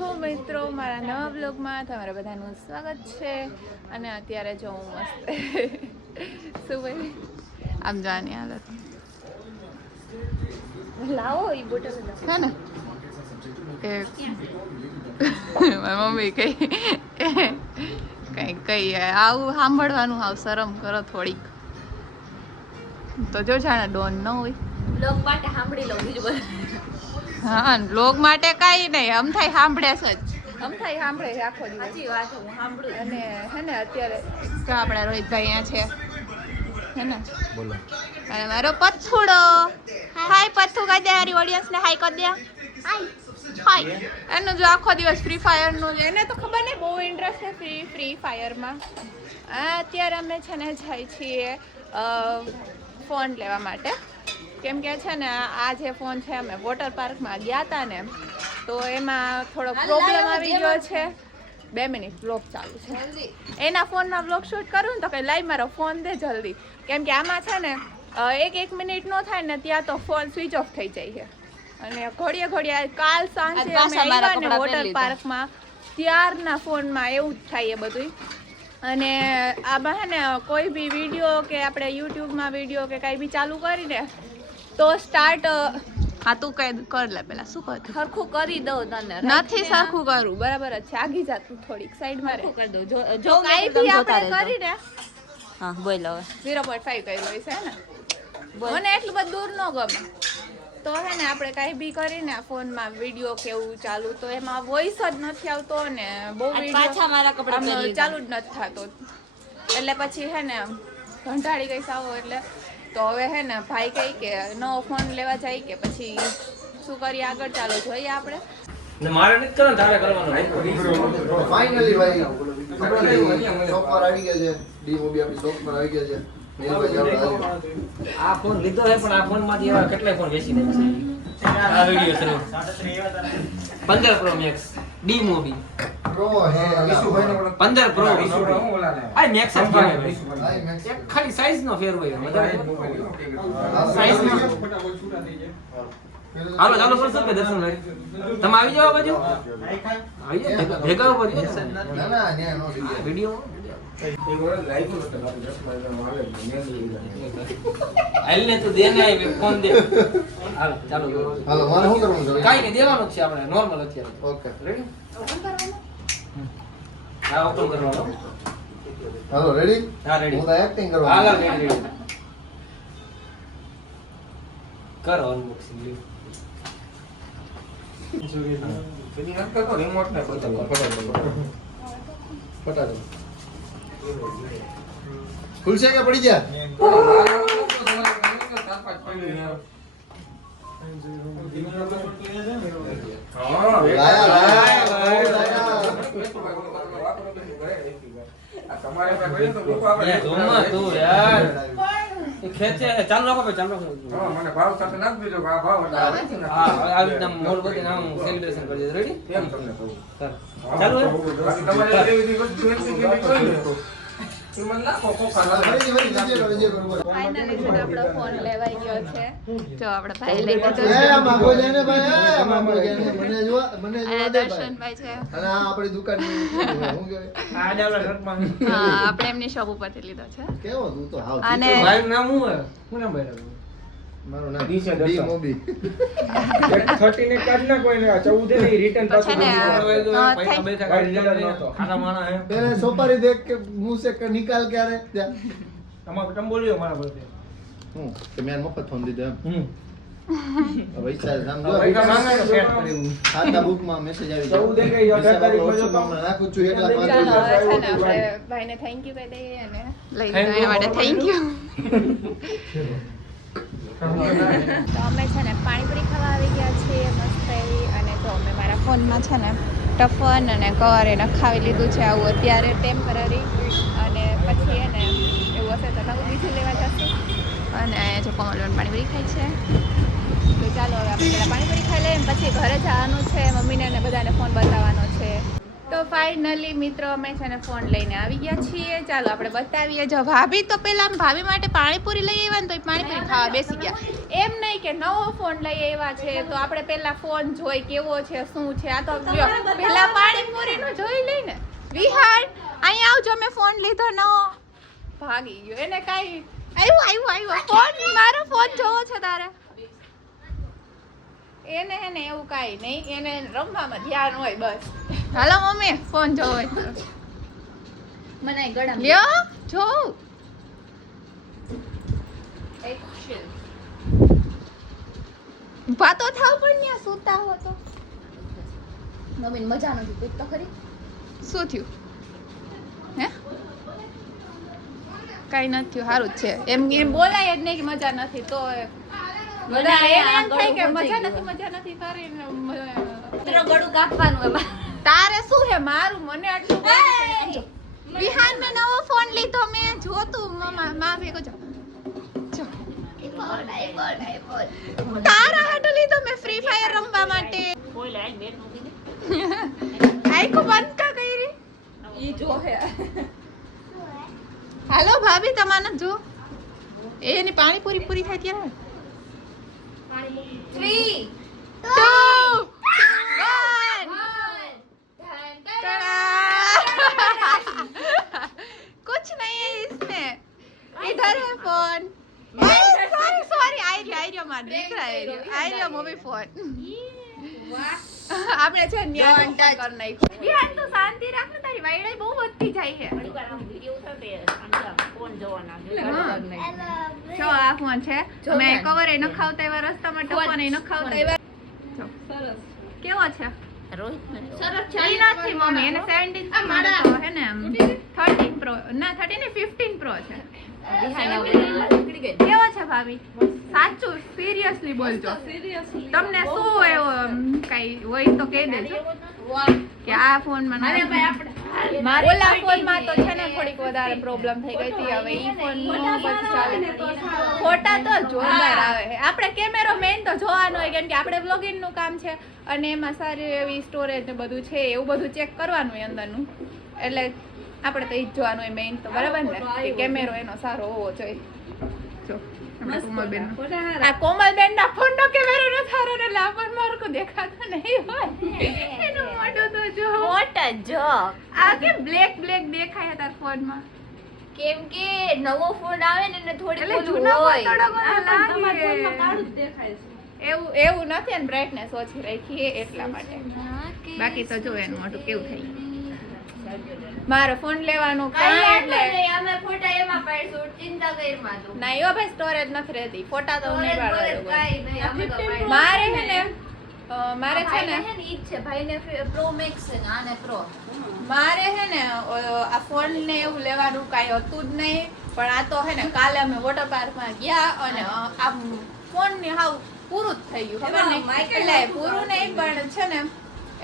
છો મિત્રો મારા નવા બ્લોગમાં તમારા બધાનું સ્વાગત છે અને અત્યારે જો હું મસ્ત શું ભાઈ આમ જાની હાલત લાવો એ બોટલ હે ને કે મારી મમ્મી કઈ આવું સાંભળવાનું આવ શરમ કરો થોડીક તો જો જાણે ડોન ન હોય બ્લોગ માટે સાંભળી લો બીજું હા લોક માટે કાંઈ નહીં આમ થાય સાંભળે જ આમ થાય સાંભળે છે આખો દિવસ સાચી વાત હું સાંભળું અને હે ને અત્યારે તો આપણા રોહિતભાઈ અહીંયા છે હે ને બોલો અને મારો પથ્થુડો હાય પથ્થુ કહી દે હારી ઓડિયન્સને હાય કરી દે હાય એનો જો આખો દિવસ ફ્રી ફાયરનો એને તો ખબર નહીં બહુ ઇન્ટરેસ્ટ છે ફ્રી ફાયરમાં અત્યારે અમે છે ને જાય છીએ ફોન લેવા માટે કેમ કે છે ને આ જે ફોન છે અમે વોટર પાર્કમાં ગયા હતા ને તો એમાં થોડો પ્રોબ્લેમ આવી ગયો છે 2 મિનિટ બ્લોગ ચાલુ છે એના ફોનમાં બ્લોગ શૂટ કરું ને તો કંઈ લાઈ મારો ફોન દે જલ્દી કેમ કે આમાં છે ને એક મિનિટ નો થાય ને ત્યાં તો ફોન સ્વિચ ઓફ થઈ જાય છે અને ઘડીએ કાલ સાંજે અમે આવ્યા ને વોટર પાર્કમાં ત્યારના ફોનમાં એવું જ થાય એ બધું અને આમાં છે ને કોઈ બી વિડીયો કે આપણે યુટ્યુબમાં વિડીયો કે કાંઈ બી ચાલુ કરીને તો સ્ટાર્ટ હા તું કઈ કર લે પેલા શું કરતું સરખું કરી દઉં તને નથી સરખું કરું બરાબર જ છે આગી જા તું થોડીક સાઈડ માં કરી દઉં જો કાંઈ બી આપણે કરીને હા બોલ હવે 0.5 કર્યું હોય છે ને મને એટલું બધું દૂર ન ગમે તો હે ને આપણે કાંઈ બી કરીને ફોનમાં વિડીયો કેવું ચાલુ તો એમાં વોઇસ જ નથી આવતો ને બહુ પાછા મારા કપડાં ચાલુ જ નથી થતો એટલે પછી હે ને ઘંટાડી ગઈ સાવો એટલે તો હવે હે ને ભાઈ કહે કે નવો ફોન લેવા જાય કે પછી શું કરીએ આગળ ચાલો જોઈએ આપણે ને મારે નથી કરવાનું તારે કરવાનું ફાઇનલી ભાઈ શોપ પર આવી ગયા છે ડી મોબી આપણી શોપ પર આવી ગયા છે આ ફોન લીધો છે પણ આ ફોન માંથી એવા કેટલાય ફોન વેચી દે છે આ વિડિયો છે 15 પ્રો મેક્સ ડી મોબી પ્રો હે વિશુભાઈ ને 15 પ્રો આ મેક્સ જ કહેવાય ભાઈ એક ખાલી સાઈઝ નો ફેર હોય વધારે સાઈઝ નો હાલો ચાલો કરશો કે દર્શન ભાઈ તમે આવી જાવ બાજુ આવી જાવ ભેગા ઉપર ના ને નો વિડિયો આલને તો દેને આઈ ફોન દે હાલો ચાલો હાલો મારે શું કરવાનું છે કાઈ નહીં દેવાનું છે આપણે નોર્મલ અત્યારે ઓકે રેડી હા ઓપન કરવાનો હાલો રેડી હા રેડી હું તો એક્ટિંગ હાલો કરવાનું રેડી કરો અનબોક્સિંગ લે ફિનિશ કરતો રિમોટ ને ફટાફટ ખુલશે કે પડી ગયા ખેંચે ચાલુ રાખો ભાઈ ચાલુ રાખો મને ભાવ સાથે નાખ દીધો કે આ ભાવ હા આ રીતના મોલ બધી નામ સેલિબ્રેશન કરી દે રેડી કેમ તમને કહું ચાલુ હે તમારે એવી બધી વસ્તુ એટલી કે કોઈ નહીં તું મને નાખો કોફા ફાઇનલી છે આપણો ફોન લેવાઈ ગયો છે જો આપણે ભાઈ લઈ દીધો એ માગો જાને ભાઈ એ માગો જાને મને જોવા દે ભાઈ દર્શનભાઈ છે અને આ આપણી દુકાનની હું કહેવાય આ ડાવલા શર્ટમાં હા આપણે એમની શોપ ઉપરથી લીધો છે કેવો તું તો હાવ અને ભાઈ નામ શું હે શું નામ ભાઈ મારું નામ ડી છે ડી દર્શન. મોબી 30 ને કાઢ ના કોઈ ને 14 ને રિટર્ન તો છે ને ખાના માણા હે पहले सोपारी देख के मुंह से निकाल के आ रहे जा તમારો ટંબોલિયો મારા બોલતે हूं કે મેં મફત ફોન દીધો એમ હવે ઈચ્છા છે સમજો પૈસા માંગે તો સેટ કરી ખાતા બુક માં મેસેજ આવી 14 કે 18 તારીખ માં જો નાખું છું એટલા ચાલો હવે છે ને 5 આપણે ભાઈને થેન્ક યુ કહી દઈએ અને લઈ જવા એના માટે થેન્ક યુ તો અમે છે ને પાણીપુરી ખાવા આવી ગયા છીએ મસ્ત એવી અને જો અમે મારા ફોનમાં છે ને ટફન અને કવર એ નખાવી લીધું છે આવું અત્યારે ટેમ્પરરી અને પછી એને એવું હશે તો નવું બીજું લેવા જશું અને અહીંયા જો કોમલબેન પાણીપુરી ખાય છે તો ચાલો હવે આપણે પહેલાં પાણીપુરી ખાઈ લઈએ પછી ઘરે જવાનું છે મમ્મીને અને બધાને ફોન બતાવવાનો છે તો ફાઇનલી મિત્રો અમે છે ને ફોન લઈને આવી ગયા છીએ. ચાલો આપણે બતાવીએ. જો ભાભી તો પેલા ભાભી માટે પાણીપુરી લઈ આવ્યા ને તો પાણીપુરી ખાવા બેસી ગયા. એમ નહીં કે નવો ફોન લઈ આવ્યા છે તો આપણે પેલા ફોન જોઈ કેવો છે શું છે. આ તો પેલા પાણીપુરીનું જોઈ લઈને. વિહાર અહીંયા આવજો, મેં ફોન લીધો નવો. ભાગી ગયો એને કાંઈ આવ્યો ફોન. મારો ફોન જોવો છે તારે? એને હે ને એવું કાંઈ નહીં, એને રમવામાં ધ્યાન હોય બસ. હાલો મમ્મી ફોન જોવો હોય તો મને ગળા લ્યો જો. ઊભા તો થાવ પણ ત્યાં સૂતા હો તો. મમ્મીને મજા નથી પૂછ તો ખરી. શું થયું હે? કાંઈ નથી થયું, સારું જ છે. એમ બોલાય જ નહીં કે મજા નથી તો બધા એમ થાય કે મજા નથી કરીને તારો ગળું કાપવાનું એમાં. તારે શું હે મારું મને આટલું સમજો. વિહાન મેં નવો ફોન લીધો, મેં જોતું માં ભેગો જો તારા હાટો લીધો મેં ફ્રી ફાયર રમવા માટે. આઈકો બંધ કા કરી ઈ જો હે. હાલો ભાભી તમાને જો એની પાણીપુરી પૂરી થાય ત્યારે 3 2 कुछ नहीं है इसमें, इधर है फोन. सॉरी आई रियो मार दिख रहा है, आई रियो मूवी फोन. આપણે છે ન્યા ફોન કર નાખ્યો. યાર તું શાંતિ રાખ ને, તારી વાઈડાઈ બહુ વધતી જાય છે. જો આ ફોન છે, મેં કવર એ નખાવતા એવા રસ્તામાં ટપોને એ નખાવતા એવા. સરસ કેવો છે? સરસ છે. ઈ નથી મમ્મી, એને 17 મારા હે ને 13 પ્રો ના 13 ને 15 પ્રો છે. કેવો છે ભાભી? સાચું સિરિયસલી બોલજો. તમને શું એવો કઈ હોય તો કહી દેજો કે આ ફોન માં ઓલા ફોન માં તો છે ને થોડીક વધારે પ્રોબ્લેમ થઈ ગઈ હતી. હવે ઈ ફોન નો પછી ચાલે. ફોટા તો જોરદાર આવે છે. આપણે કેમેરો મેઇન તો જોવાનો હોય કેમ કે આપણે વ્લોગિંગ નું કામ છે અને એમાં સારી એવી સ્ટોરેજ ને બધું છે, એવું બધું ચેક કરવાનું હોય અંદરનું. એટલે આપણે તો ઈ જ જોવાનું હોય મેઇન તો, બરાબર ને? કે કેમેરો એનો સારો હોવો જોઈએ. જો આ કોમલબેન ના ફોન નો કેમેરો ન સારો ને લાપણ મારકો દેખાતો નહીં હોય. એનું મોઢું તો જો મોટા જો આ કે બ્લેક દેખાય તાર ફોન માં. કેમ કે નવો ફોન આવે ને એને થોડી એટલે બધું જૂનો હોય. એવું નથી ને, બ્રાઇટનેસ ઓછી રાખી એટલા માટે. બાકી તો જો એનું મોઢું કેવું થઈ. મારો ફોન લેવાનું કાંઈ એટલે અમે ફોટા એમાં પાડશું, ચિંતા કરીમાં તો ના એવો ભાઈ સ્ટોરેજ નથી રહેતી. ફોટા તો નહીં પાડવા દઉં. કાઈ નહીં, અમે તો પાડશું. મારે છે ને મારે છે ને ઈ જ છે ભાઈને પ્રો મેક્સ છે ને આને પ્રો. મારે છે ને આ ફોન ને એવું લેવાનું કાંઈ હતું જ નહીં, પણ આ તો છે ને કાલે અમે વોટર પાર્કમાં ગયા અને આ ફોન ને હાવ પૂરું જ થઈ ગયું. ખબર નહીં એટલે પૂરું નહીં પણ છે ને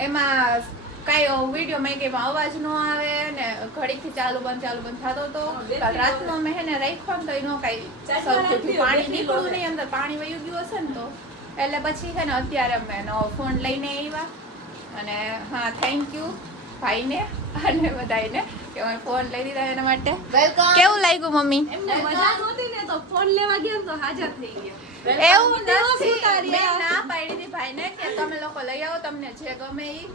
એમાં કાંઈ વિડીયો મેં કે અવાજ ન આવે ને ઘડીકથી ચાલુ બંધ થતો હતો. કાલ રાતનો મેં હે ને રાખ્યો ને તો એનો કાંઈ સરખું પાણી નીકળ્યું નહીં, અંદર પાણી વયું ગયું હશે ને તો એટલે પછી છે ને અત્યારે અમે નવો ફોન લઈને આવ્યા. અને હા થેન્ક યુ ભાઈને અને બધાને કે અમે ફોન લઈ દીધા એના માટે. વેલકમ. કેવું લાગ્યું મમ્મી? મજા નહોતી ને તો ફોન લેવા ગયા ને તો હાજર થઈ ગયા. એવું નથી, મેં ના પાડી હતી ભાઈને કે તમે લોકો લઈ આવો તમને જે ગમે ઈ,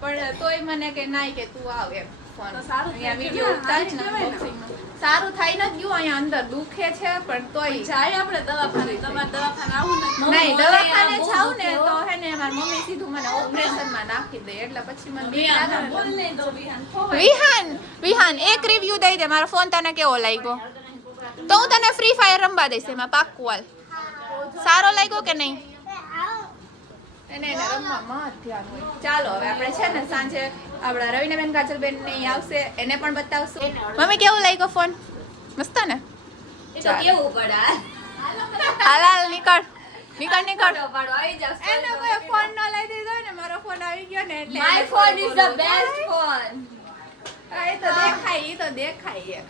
પણ તોય મને કે નાઈ કે તું આવ એમ. ફોન અહીંયા વિડિયો ઉતારીને unboxing નો સારું થાય ન ગયું, અહીંયા અંદર દુખે છે પણ તોય જાય આપણે દવાખાને. તમારે દવાખાને આવું નથી. નહીં દવાખાને જાવ ને તો હે ને મારી મમ્મી સીધું મને ઓપરેશન માં નાખી દે એટલે પછી મને બીક લાગે ને. બોલ નહીં દો વિહાન. વિહાન એક રિવ્યુ દઈ દે, મારો ફોન તને કેવો લાગ્યો? તો હું તને ફ્રી ફાયર રમવા દઈશ એમાં પાક્કું. હાલ સારો લાગ્યો કે નહીં? એને રમવામાં ધ્યાન હોય. ચાલો હવે આપણે છે ને સાંજે આપણા રવિનાબેન કાજલબેન ને આવશે, એને પણ બતાવશું. મમ્મી કેવું લાગ્યો ફોન? મસ્ત ને? એ તો કેવું પડે. હાલ નીકળ ફોટો પાડો આવી જાવ. એને કોઈ ફોન ન લઈ દીધો ને, મારો ફોન આવી ગયો ને એટલે my phone is the best phone. એ તો દેખાય